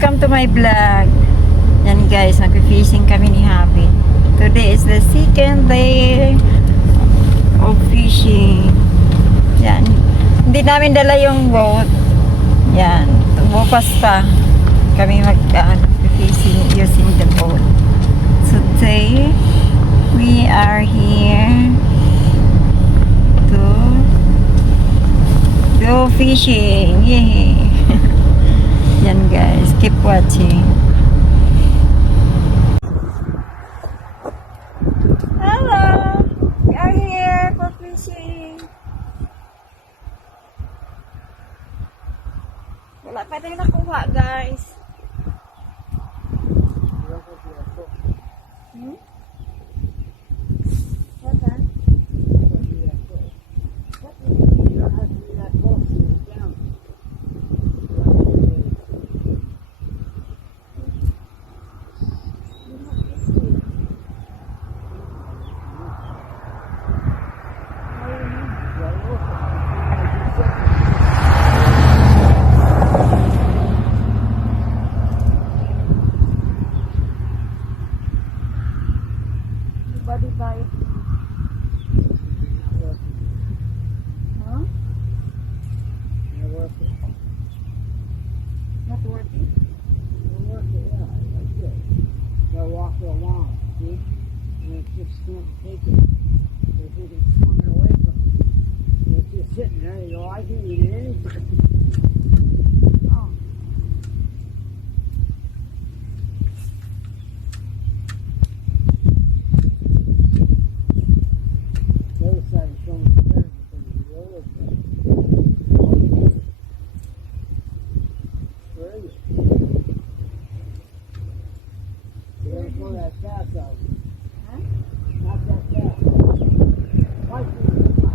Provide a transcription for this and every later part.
welcome to my vlog. Yan guys, mag-fishing kami ni Happy. Today is the second day of fishing. Yan. Hindi namin dala yung boat. Yan. Bukas pa kami mag-fishing using the boat. So today, we are here to go fishing. Yay! Yan guys, keep watching. Hello! We are here for fishing. Wala pa tayo nakuha guys. What that? Body bite. Huh? Not worth it. Not worth it? Not worth it, yeah. That's it. Gotta walk it along, see? And it's just going to take it. If you can swim it away from it. It's just sitting there, you go, I can eat it anytime. Oh. The other side is showing better because of the other side. Where is it? You gotta go that fast out. Huh? Not that fast. Why can't you not?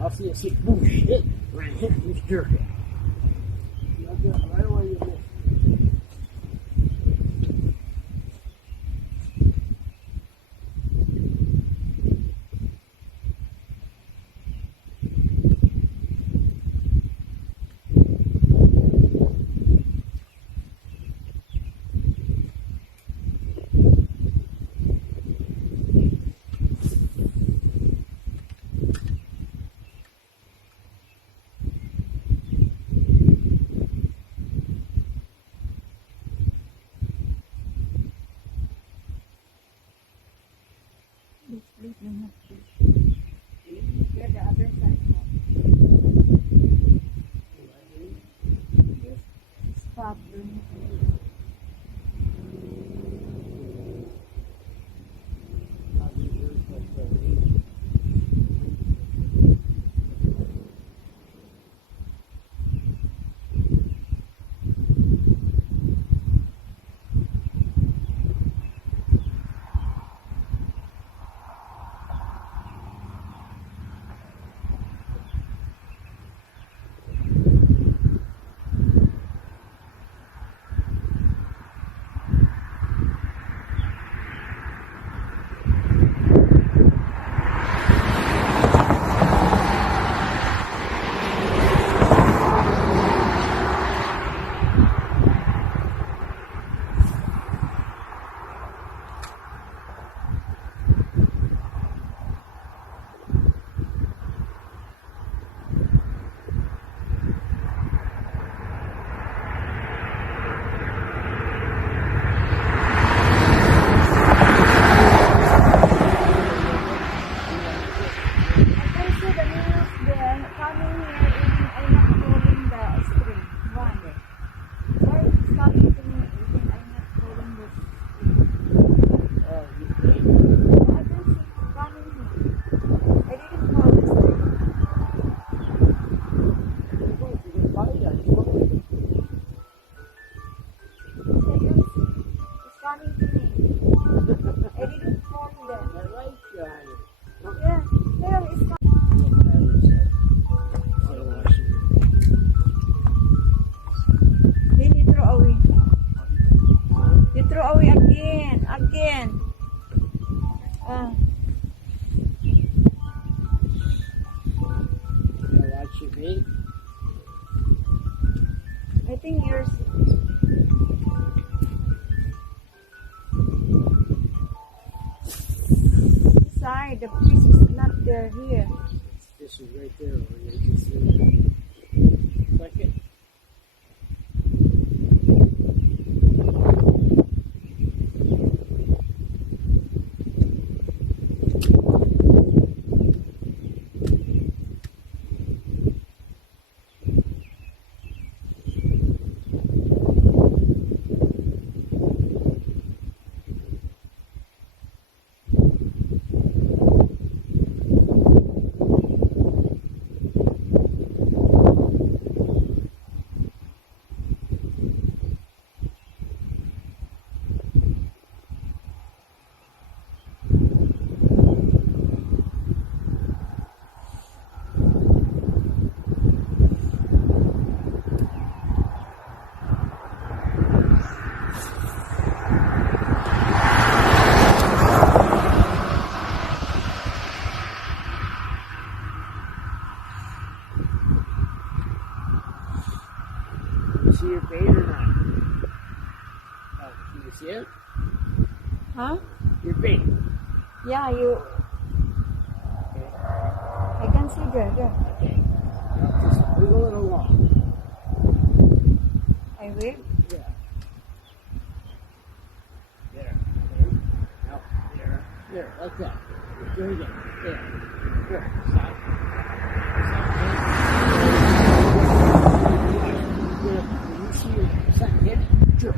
I'll see it, see, boom, shit, right here, just jerk it. Right away you miss. Me? I think yours. Sorry, the fish is not there here. This is right there where you can see it. Click it. You see your bait or not? Oh, can you see it? Huh? Your bait. Yeah, you. Okay. I can see there. Okay. Now just wiggle it along. I will. Yeah. There. Okay. Now, there. There, like that. Do it again. There. There. Stop. When you see your second hit, jerk.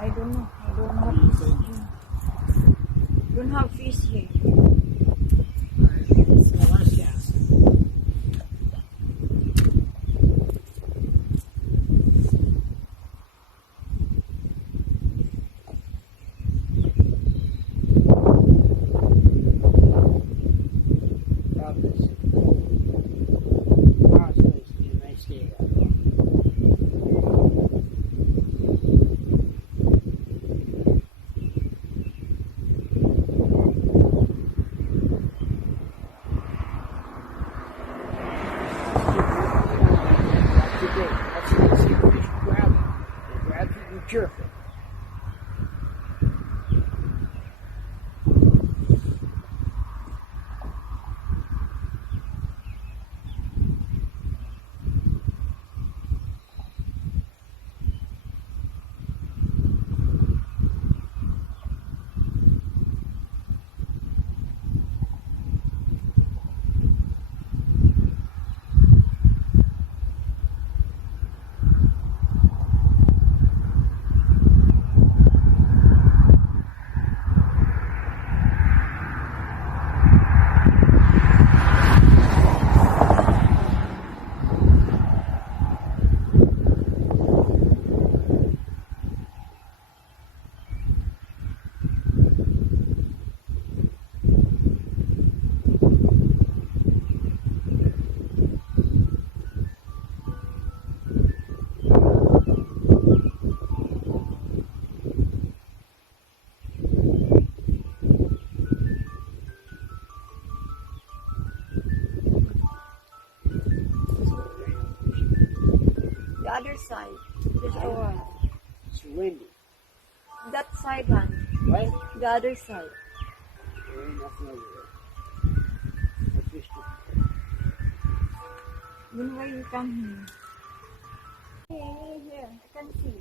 I don't know. I don't have fish here. Don't have fish here. Alright, so last cast. Drop this. Oh, it's nice. Be a nice day out there. That's your bait. That's when you see a fish grab it. It grabs it, you jerk it. The other side. There's a one. It's windy. That side, hon. Right? The other side. There ain't nothing over there. I fished it. Then why you come here? Here, I can see.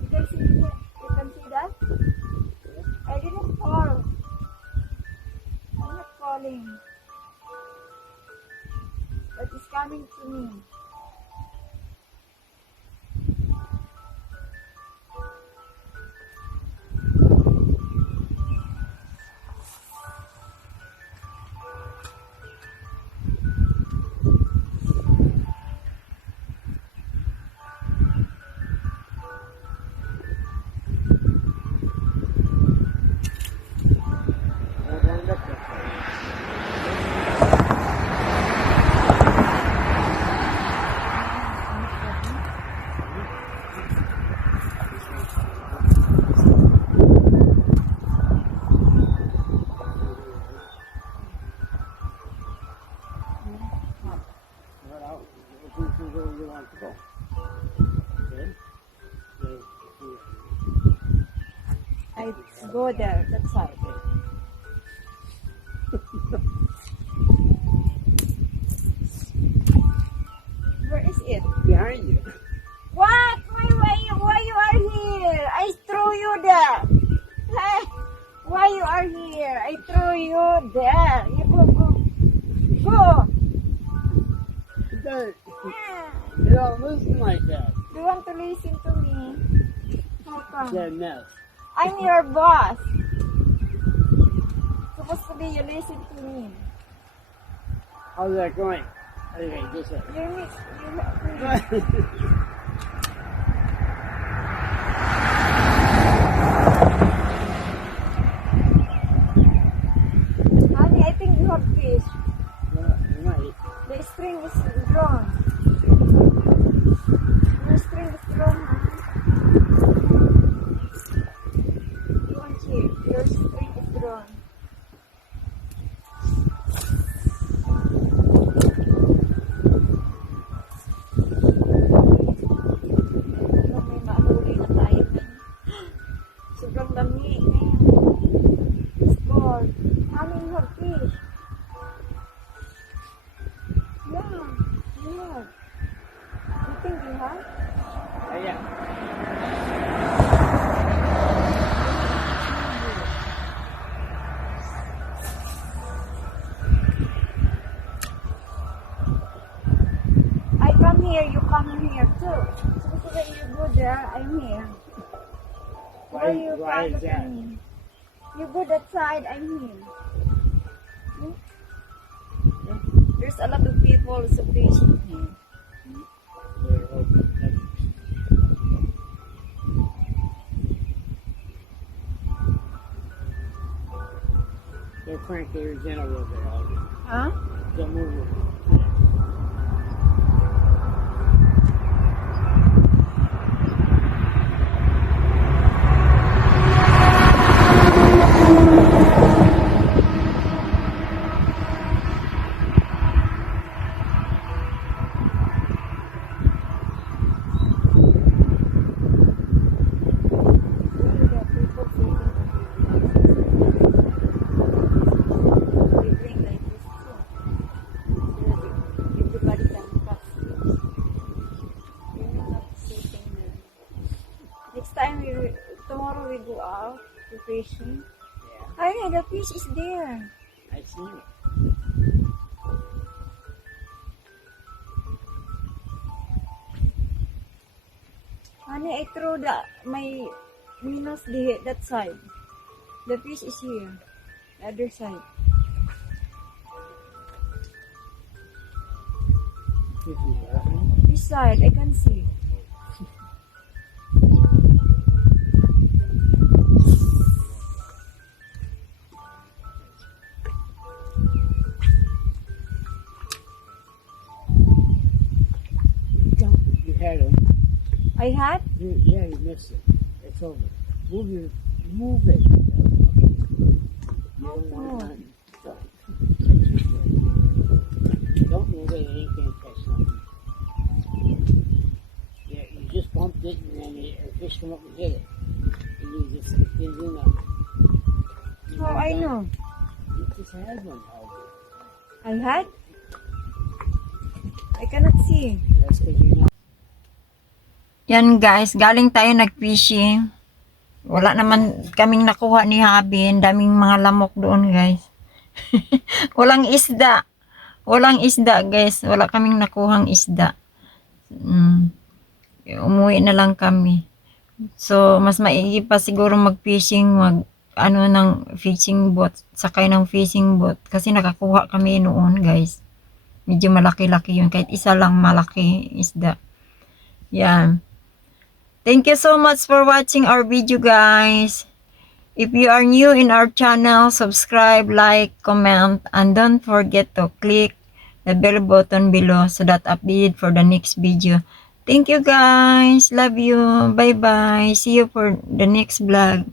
You guys see here? You can I go there, that side. Where is it? Behind you. What? Why you are here? I threw you there. Hey, why you are here? I threw you there. You go. You don't listen like that. Do you want to listen to me? How come? You're a mess. I'm your boss. Supposed to be you listen to me. How's that going? Okay, just a You need. Honey, I think you have fish. you might. The string is drawn. Your string is drawn, honey. You want here. Your string is drawn. Kung may mahuli na tayo ngayon. Sobrang dami ngayon. Score. Honey, you have fish. Yeah, you have. You think you have? Yeah. I come here, you come here too. So that you go there, I'm here. Why you Why is follow that? me? You go that side, I'm here. Hmm? There's a lot of people so patient here. They're crank their agenda a little bit. Elvie. Huh? Don't move it. Next time tomorrow we go out to fishing. Yeah, Ay, the fish is there. I see it. Honey, I throw my minnows that side. The fish is here. The other side. This side, I can see. You had him. I had? Yeah, you missed it. It's over. Move it. You don't want nothing. Don't move it, it ain't gonna catch nothing. Yeah, you just bumped it and then a fish come up and hit it. And you just get in there. How I know? You just had one, Elvie. I had? I cannot see. That's because you're not. Yan guys, galing tayo nag-fishing. Wala naman kaming nakuha ni Habi. Ang daming mga lamok doon guys. Walang isda. Walang isda guys. Wala kaming nakuhang isda. Umuwi na lang kami. So, mas maigi pa siguro mag-fishing, ng fishing boat, sakay ng fishing boat. Kasi nakakuha kami noon guys. Medyo malaki-laki yun. Kahit isa lang malaki isda. Yan. Thank you so much for watching our video guys. If you are new in our channel, subscribe, like, comment, and don't forget to click the bell button below so that updated for the next video. Thank you guys. Love you. Bye bye. See you for the next vlog.